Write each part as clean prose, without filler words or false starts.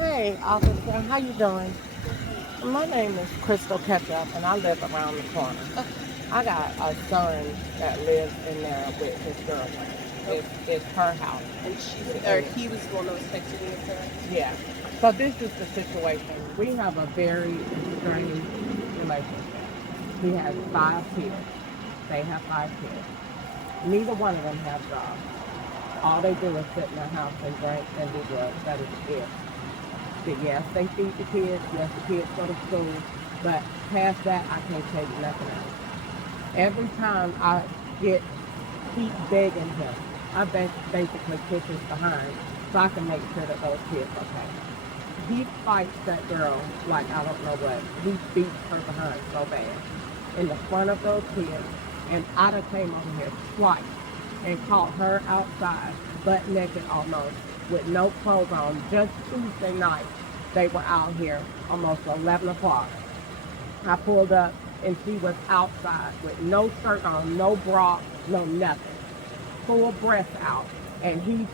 Hey, officer, how you doing? My name is Crystal Ketchup, and I live around the corner. Okay. I got a son that lives in there with his girlfriend. Okay. It's her house. And or And he was the one that was texting you, correct? yeah, so this is the situation. We have a very strange relationship. He has 5 kids. They have 5 kids. Neither one of them have jobs. All they do is sit in their house and drink and do drugs. That is it. Yes, they feed the kids. Yes, the kids go to school. But past that, I can't take nothing else. Every time I get keep begging him, I basically push his behind so I can make sure that those kids are okay. He fights that girl like I don't know what. He beats her behind so bad in the front of those kids. And I done came over here twice and caught her outside, butt naked almost, with no clothes on. Just Tuesday night, they were out here almost 11 o'clock. I pulled up and she was outside with no shirt on, no bra, no nothing. Full breast out. And he's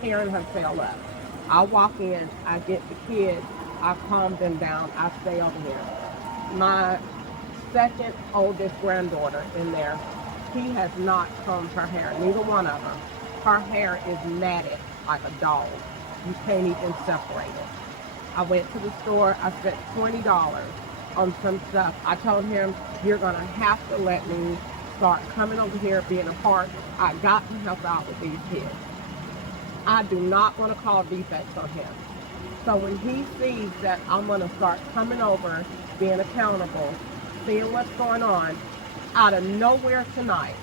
tearing her tail up. I walk in, I get the kids, I calm them down, I stay over here. My second oldest granddaughter in there, she has not combed her hair, neither one of them. Her hair is matted like a dog. You can't even separate it. I went to the store. I spent $20 on some stuff. I told him, you're going to have to let me start coming over here, being a part. I got to help out with these kids. I do not want to call defects on him. So when he sees that I'm going to start coming over, being accountable, seeing what's going on, out of nowhere tonight,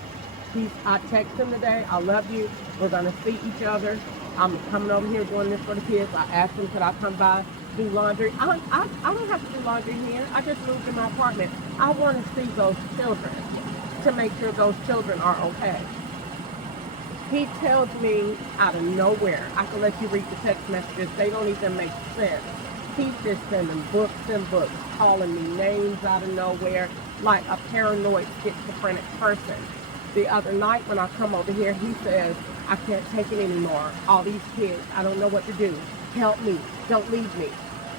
I text him today, I love you, we're going to see each other. I'm coming over here doing this for the kids. I asked him, could I come by, do laundry? I don't have to do laundry here. I just moved in my apartment. I want to see those children to make sure those children are okay. He tells me out of nowhere, I can let you read the text messages, they don't even make sense. He's just sending books and books, calling me names out of nowhere, like a paranoid schizophrenic person. The other night when I come over here, he says, I can't take it anymore. All these kids, I don't know what to do. Help me, don't leave me.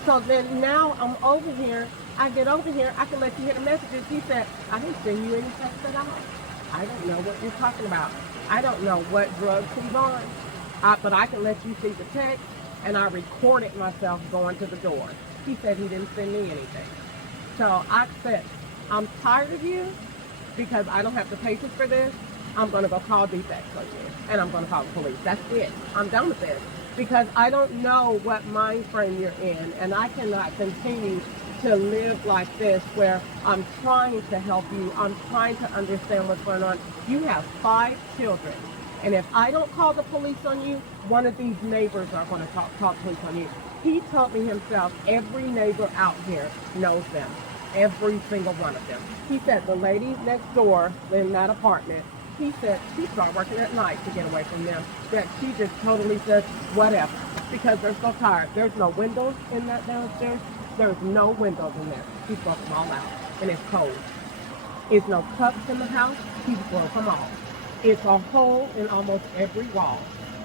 So then now I'm over here, I get over here, I can let you hear the messages. He said, I didn't send you any text at all. I don't know what you're talking about. I don't know what drugs he's on, but I can let you see the text, and I recorded myself going to the door. He said he didn't send me anything. So I said, I'm tired of you because I don't have the patience for this. I'm going to go call defects on you, and I'm going to call the police. That's it. I'm done with this because I don't know what mind frame you're in, and I cannot continue to live like this where I'm trying to help you. I'm trying to understand what's going on. You have 5 children. And if I don't call the police on you, one of these neighbors are going to call police on you. He told me himself, every neighbor out here knows them. Every single one of them. He said the lady next door in that apartment, he said she started working at night to get away from them. That she just totally says, whatever, because they're so tired. There's no windows in that downstairs. There's no windows in there. He broke them all out, and it's cold. There's no cups in the house. He broke them all. It's a hole in almost every wall.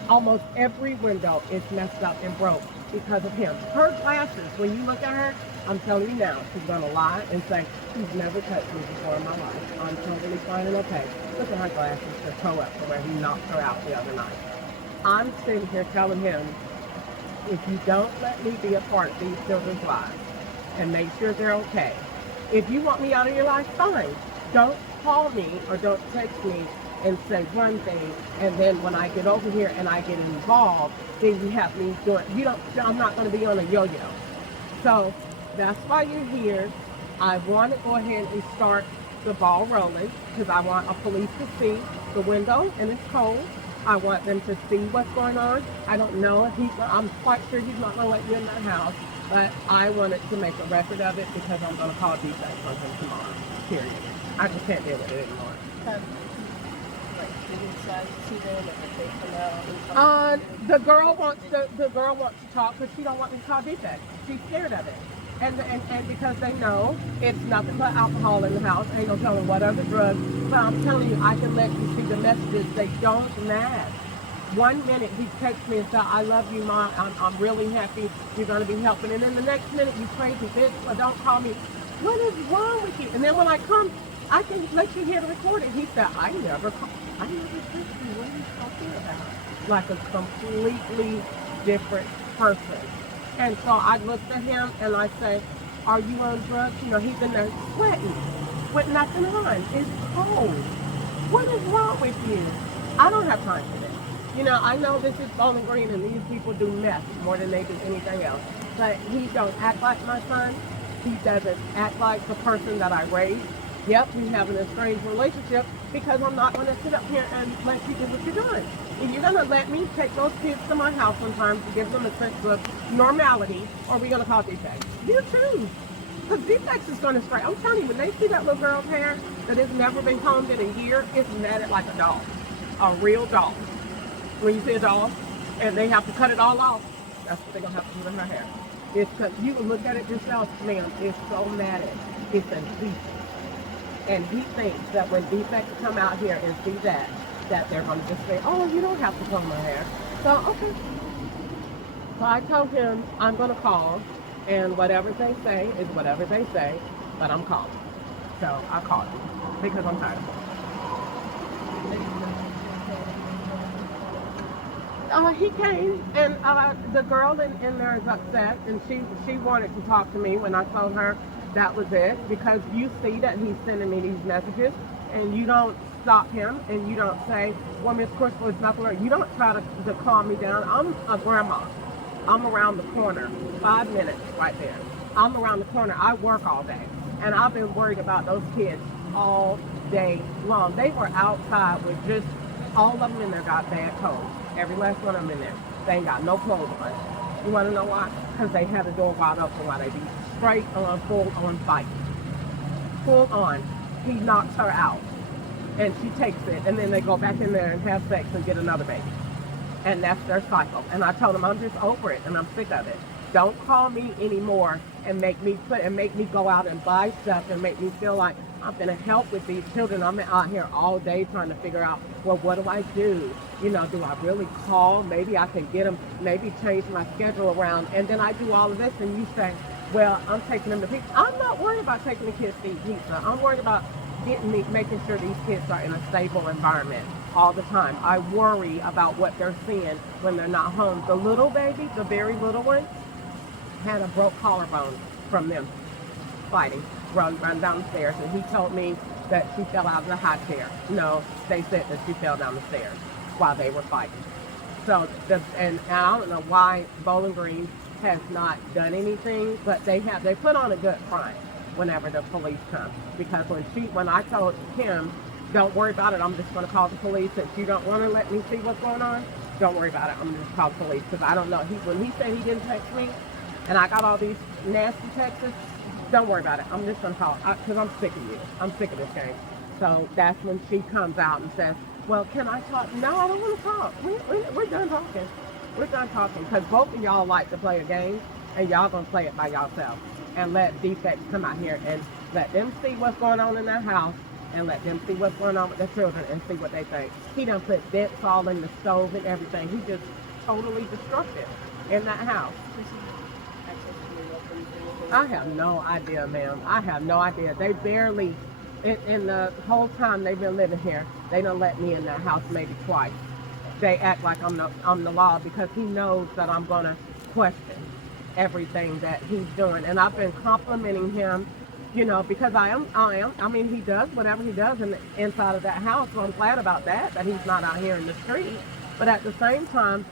Almost every window is messed up and broke because of him. Her glasses, when you look at her, I'm telling you now, she's going to lie and say, she's never touched me before in my life. I'm totally fine and okay. Look at her glasses, the toe up to where he knocked her out the other night. I'm sitting here telling him, if you don't let me be a part of these children's lives and make sure they're okay, if you want me out of your life, fine. Don't call me or don't text me and say one thing, and then when I get over here and I get involved, then you have me doing. You don't. I'm not going to be on a yo-yo. So that's why you're here. I want to go ahead and start the ball rolling because I want a police to see the window and it's cold. I want them to see what's going on. I don't know if I'm quite sure he's not going to let you in that house, but I wanted to make a record of it because I'm going to call defects on him tomorrow. Period. I just can't deal with it anymore. The girl wants to talk because she don't want me to call defects. She's scared of it. And because they know it's nothing but alcohol in the house, ain't no telling what other drugs. But I'm telling you, I can let you see the messages. They don't match. One minute he texts me and says, I love you, Ma. I'm really happy you're going to be helping. And then the next minute, you crazy bitch, or don't call me. What is wrong with you? And then when I come, I can let you hear the recording. He said, I never texted you. What are you talking about? Like a completely different person. And so I looked at him and I said, are you on drugs? You know, he's in there sweating with nothing on. It's cold. What is wrong with you? I don't have time for this. You know, I know this is Bowling Green and these people do meth more than they do anything else. But he don't act like my son. He doesn't act like the person that I raised. Yep, we have an estranged relationship because I'm not going to sit up here and let you do what you're doing. If you're going to let me take those kids to my house sometimes to give them a sense of normality, or are we going to call defects? You choose. Because defects is going to stray. I'm telling you, when they see that little girl's hair that has never been combed in a year, it's matted like a dog. A real dog. When you see a dog and they have to cut it all off, that's what they're going to have to do with her hair. It's because you can look at it yourself, ma'am. It's so matted. It's a defect. And he thinks that when defects come out here and see that they're going to just say, oh, you don't have to comb my hair. So, okay. So I told him I'm going to call, and whatever they say is whatever they say, but I'm calling. So I called him because I'm tired of him. He came, and the girl in there is upset, and she wanted to talk to me when I told her that was it, because you see that he's sending me these messages, and you don't stop him, and you don't say, well, Miss Crystal, it's nothing. You don't try to calm me down. I'm a grandma. I'm around the corner, 5 minutes right there. I'm around the corner. I work all day, and I've been worried about those kids all day long. They were outside with just all of them in there got bad colds. Every last one of them in there. They ain't got no clothes on. You want to know why? Because they had the door wide open while they be straight on, full on fight. Full on. He knocks her out. And she takes it. And then they go back in there and have sex and get another baby. And that's their cycle. And I told them I'm just over it and I'm sick of it. Don't call me anymore and make me go out and buy stuff and make me feel like I'm gonna help with these children. I'm out here all day trying to figure out, well, what do I do? You know, do I really call? Maybe I can get them, maybe change my schedule around. And then I do all of this and you say, well, I'm taking them to pizza. I'm not worried about taking the kids to eat pizza. I'm worried about making sure these kids are in a stable environment all the time. I worry about what they're seeing when they're not home. The little baby, the very little one, had a broke collarbone from them fighting, run downstairs, and he told me that she fell out of the high chair. No, they said that she fell down the stairs while they were fighting. So, and I don't know why Bowling Green has not done anything, but they put on a good front whenever the police come. Because when I told him, don't worry about it, I'm just going to call the police. Since you don't want to let me see what's going on, don't worry about it, I'm going to just call the police. Because I don't know, when he said he didn't text me, and I got all these nasty texts, don't worry about it, I'm just going to call, because I'm sick of you. I'm sick of this game. So that's when she comes out and says, well, can I talk? No, I don't want to talk. We're done talking. We're done talking, because both of y'all like to play a game, and y'all going to play it by yourself. And let defects come out here and let them see what's going on in their house, and let them see what's going on with their children and see what they think. He done put dents all in the stove and everything. He just totally destructive in that house. I have no idea, ma'am. I have no idea. They barely, in the whole time they've been living here, they don't let me in that house maybe twice. They act like I'm the law, because he knows that I'm going to question everything that he's doing. And I've been complimenting him, you know, because I mean, he does whatever he does inside of that house. So I'm glad about that he's not out here in the street. But at the same time,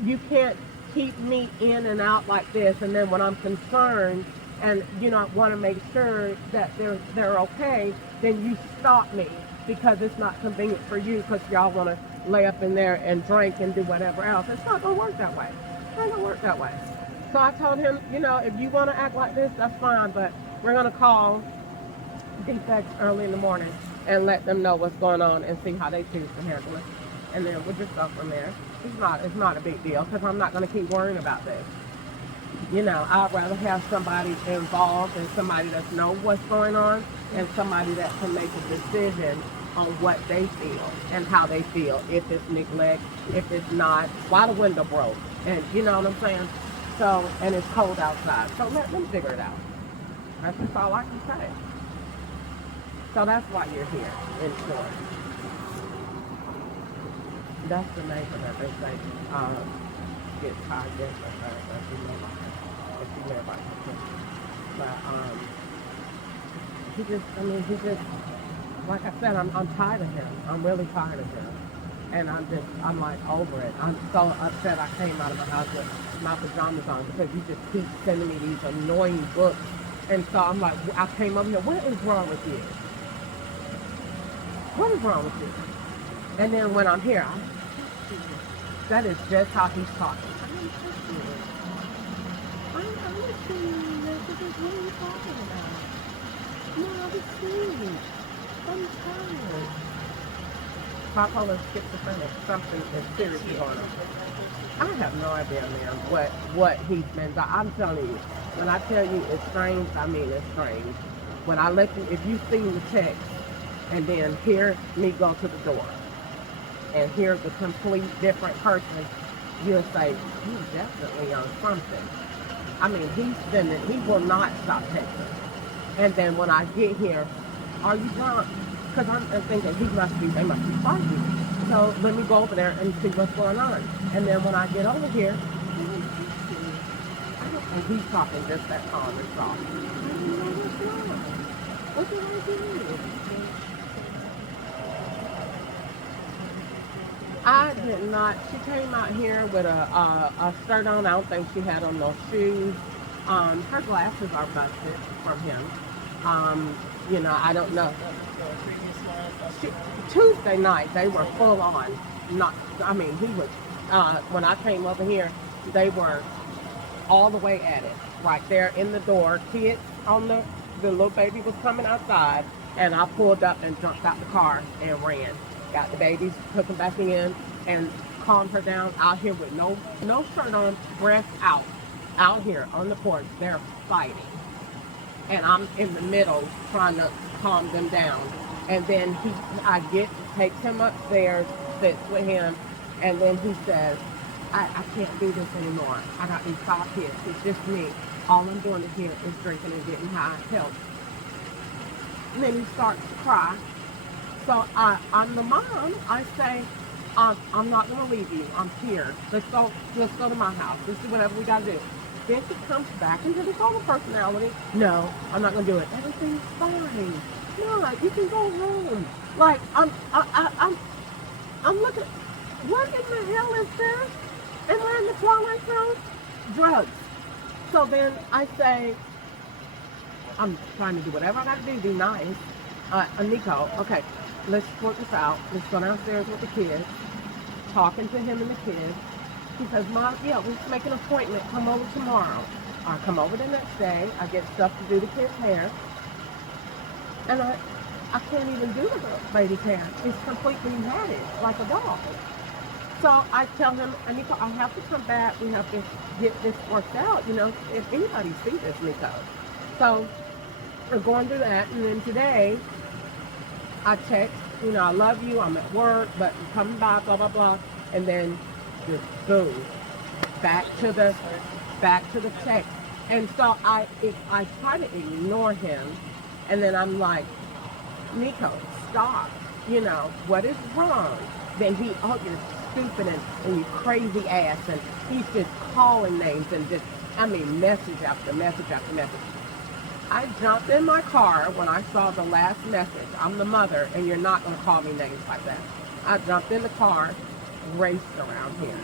you can't keep me in and out like this, and then when I'm concerned and want to make sure that they're okay, then you stop me because it's not convenient for you, because y'all want to lay up in there and drink and do whatever else. It's not going to work that way. It's not going to work that way. So I told him, if you want to act like this, that's fine, but we're going to call defects early in the morning and let them know what's going on and see how they choose to handle it. And then we'll just go from there. It's not a big deal, because I'm not going to keep worrying about this. I'd rather have somebody involved and somebody that knows what's going on, and somebody that can make a decision on what they feel and how they feel. If it's neglect, if it's not, why the window broke, and you know what I'm saying. So, and it's cold outside. So let them figure it out. That's just all I can say. So that's why you're here, in short. That's the neighbor that they say gets tied in with her, but she live by her. But she live by her too. But he just, I mean, he just, like I said, I'm tired of him. I'm really tired of him. And I'm like over it. I'm so upset I came out of the house with my pajamas on because you just keep sending me these annoying books. And so I'm like, I came over here, what is wrong with you? What is wrong with you? And then when I'm here, that is just how he's talking. I'm listening. What are you talking about? No, I was serious. I'm tired. Bipolar schizophrenic, something is seriously going on. I have no idea, ma'am, what he's been. I'm telling you, when I tell you it's strange, I mean it's strange. When I let you, if you've seen the text, and then hear me go to the door, and hear the complete different person, you'll say, he's definitely on something. I mean, he will not stop texting. And then when I get here, are you drunk? Because I'm thinking they must be fighting. So let me go over there and see what's going on. And then when I get over here, and he's talking just that calm and soft. What did I do? I did not. She came out here with a skirt on. I don't think she had on no shoes. Her glasses are busted from him. I don't know. She, Tuesday night, they were full on. Not, I mean, he was, when I came over here, they were all the way at it. Right there in the door. Kids on the little baby was coming outside, and I pulled up and jumped out the car and ran. Got the babies, took them back in, and calmed her down out here with no shirt on, breath out here on the porch. They're fighting. And I'm in the middle trying to calm them down. And then takes him upstairs, sits with him, and then he says, I can't do this anymore. I got these 5 kids. It's just me. All I'm doing here is drinking and getting high. Help. And then he starts to cry. So I'm the mom. I say, I'm not going to leave you. I'm here. Let's go to my house. Let's do whatever we got to do. Then she comes back into this other personality. No, I'm not going to do it. Everything's fine. No, you can go home. Like, I'm looking. What in the hell is this? Am I in the Twilight Zone? Drugs. So then I say, I'm trying to do whatever I got to do. Be nice. Nico, okay, let's sort this out. Let's go downstairs with the kids. Talking to him and the kids. He says, Mom, yeah, let's make an appointment. Come over tomorrow. I come over the next day. I get stuff to do the kids' hair. And I can't even do the baby's hair. It's completely matted, like a dog. So I tell him, Nico, I have to come back. We have to get this worked out. If anybody sees this, Nico. So we're going through that. And then today, I text, I love you. I'm at work, but I'm coming by, blah, blah, blah. And then just boom, back to the text. And so I try to ignore him. And then I'm like, Nico, stop. What is wrong? Then you're stupid and you crazy ass. And he's just calling names and just, message after message after message. I jumped in my car when I saw the last message. I'm the mother, and you're not going to call me names like that. I jumped in the car, raced around here.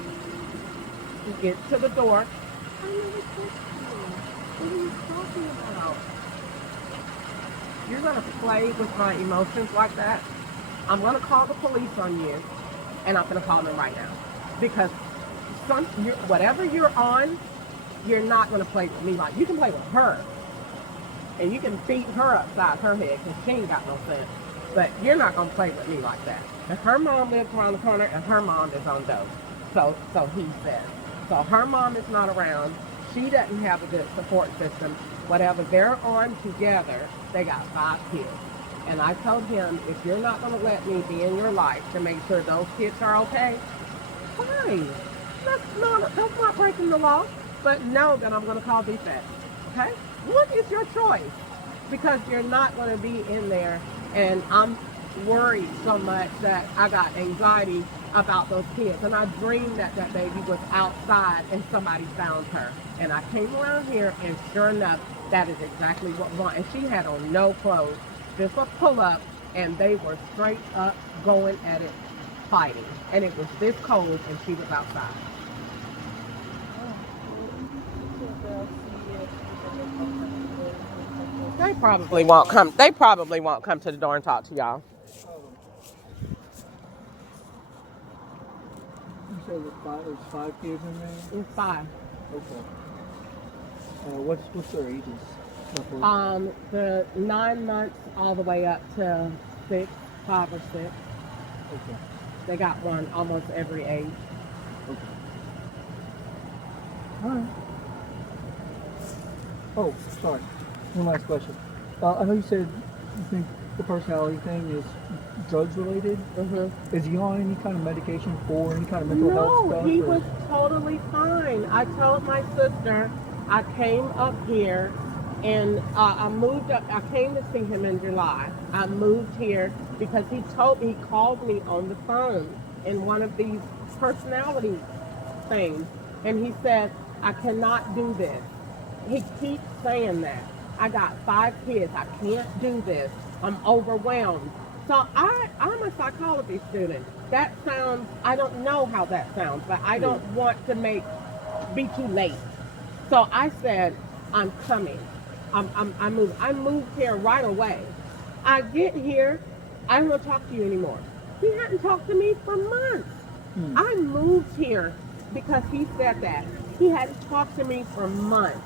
He gets to the door. I never touched you. What are you talking about? You're going to play with my emotions like that? I'm going to call the police on you, and I'm going to call them right now. Because whatever you're on, you're not going to play with me like you can play with her. And you can beat her upside her head because she ain't got no sense. But you're not going to play with me like that. And her mom lives around the corner, and her mom is on dope. So he says. So her mom is not around. She doesn't have a good support system. Whatever they're on together, they got 5 kids. And I told him, if you're not going to let me be in your life to make sure those kids are okay, fine. That's not breaking the law. But know that I'm going to call defense. Okay? What is your choice? Because you're not going to be in there. And I'm worried so much that I got anxiety about those kids. And I dreamed that that baby was outside and somebody found her. And I came around here, and sure enough, that is exactly what wrong. And she had on no clothes, just a pull-up, and they were straight up going at it, fighting. And it was this cold, and she was outside. They probably won't come. They probably won't come to the door and talk to y'all. You said there's five kids in there? It's 5. Okay. What's their ages? Roughly? The 9 months all the way up to 6, 5 or 6. Okay. They got one almost every age. Okay. All right. Oh, sorry. One last question. I know you said you think the personality thing is drugs related. Mm-hmm. Is he on any kind of medication for any kind of mental health stuff? No, he or? was totally fine. I told my sister I came up here and I moved up. I came to see him in July. I moved here because he called me on the phone in one of these personality things. And he said, I cannot do this. He keeps saying that. I got 5 kids. I can't do this. I'm overwhelmed. So I'm a psychology student. That sounds, I don't know how that sounds, but I don't want to be too late. So I said, I'm coming. I moved. I moved here right away. I get here, I don't want to talk to you anymore. He hadn't talked to me for months. I moved here because he said that. He hadn't talked to me for months.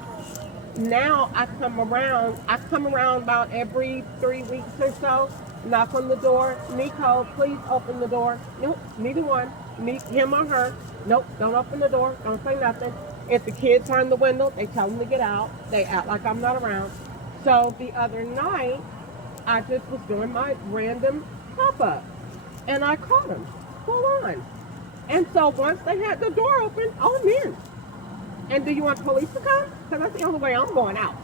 Now I come around about every 3 weeks or so, knock on the door. Nico, please open the door. Nope, neither one. Him or her. Nope, don't open the door. Don't say nothing. If the kids are in the window, they tell them to get out. They act like I'm not around. So the other night, I just was doing my random pop-up, and I caught him full on. And so once they had the door open, I'm in. And do you want police to come? Because that's the only way I'm going out.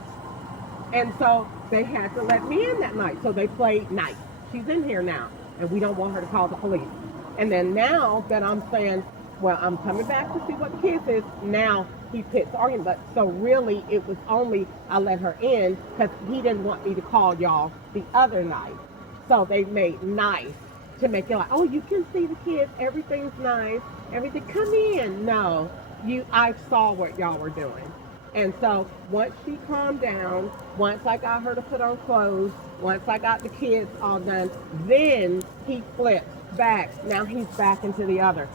And so they had to let me in that night. So they played nice. She's in here now, and we don't want her to call the police. And then now that I'm saying, well, I'm coming back to see what the kids is, now he pits arguing. But so really, it was only I let her in because he didn't want me to call y'all the other night. So they made nice to make it like, oh, you can see the kids. Everything's nice. Everything. Come in. No. I saw what y'all were doing. And so once she calmed down, once I got her to put on clothes, once I got the kids all done, then he flipped back. Now he's back into the other.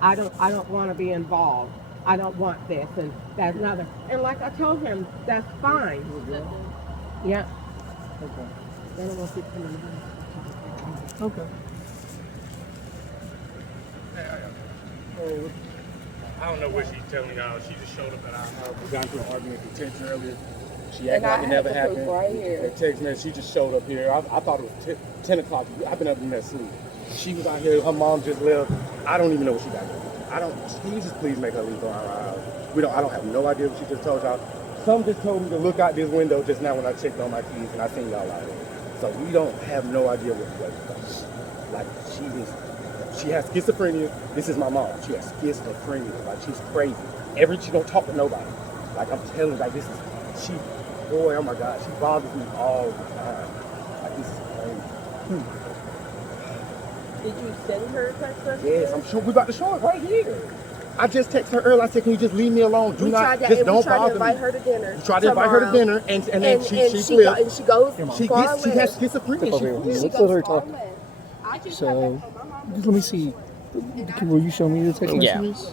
I don't want to be involved. I don't want this and that's another. And like I told him, that's fine. Yeah. Okay. Then I won't keep coming in the house. Okay. Oh, I don't know what she's telling y'all. She just showed up at our house. We got into an argument with text earlier. She acted like it never happened. Right here. That text message, she just showed up here. I thought it was 10 o'clock. I've been up in that sleep. She was out here. Her mom just left. I don't even know what she got doing. Can you just please make her leave around our house? I don't have no idea what she just told y'all. Some just told me to look out this window just now when I checked on my keys and I seen y'all out here. So we don't have no idea what the place is. Like, she has schizophrenia. This is my mom. She has schizophrenia. Like, she's crazy. She don't talk to nobody. Like, I'm telling you, like, boy, oh my God, she bothers me all the time. Like, this is crazy. Did you send her a text message? Yes, I'm sure we're about to show it right here. I just texted her earlier. I said, can you just leave me alone? Don't bother me. We tried to invite her to dinner. We tried to invite her to dinner, and then she flipped. And she goes She has schizophrenia. Let's let her talk. So, just let me see. Will you show me the text messages?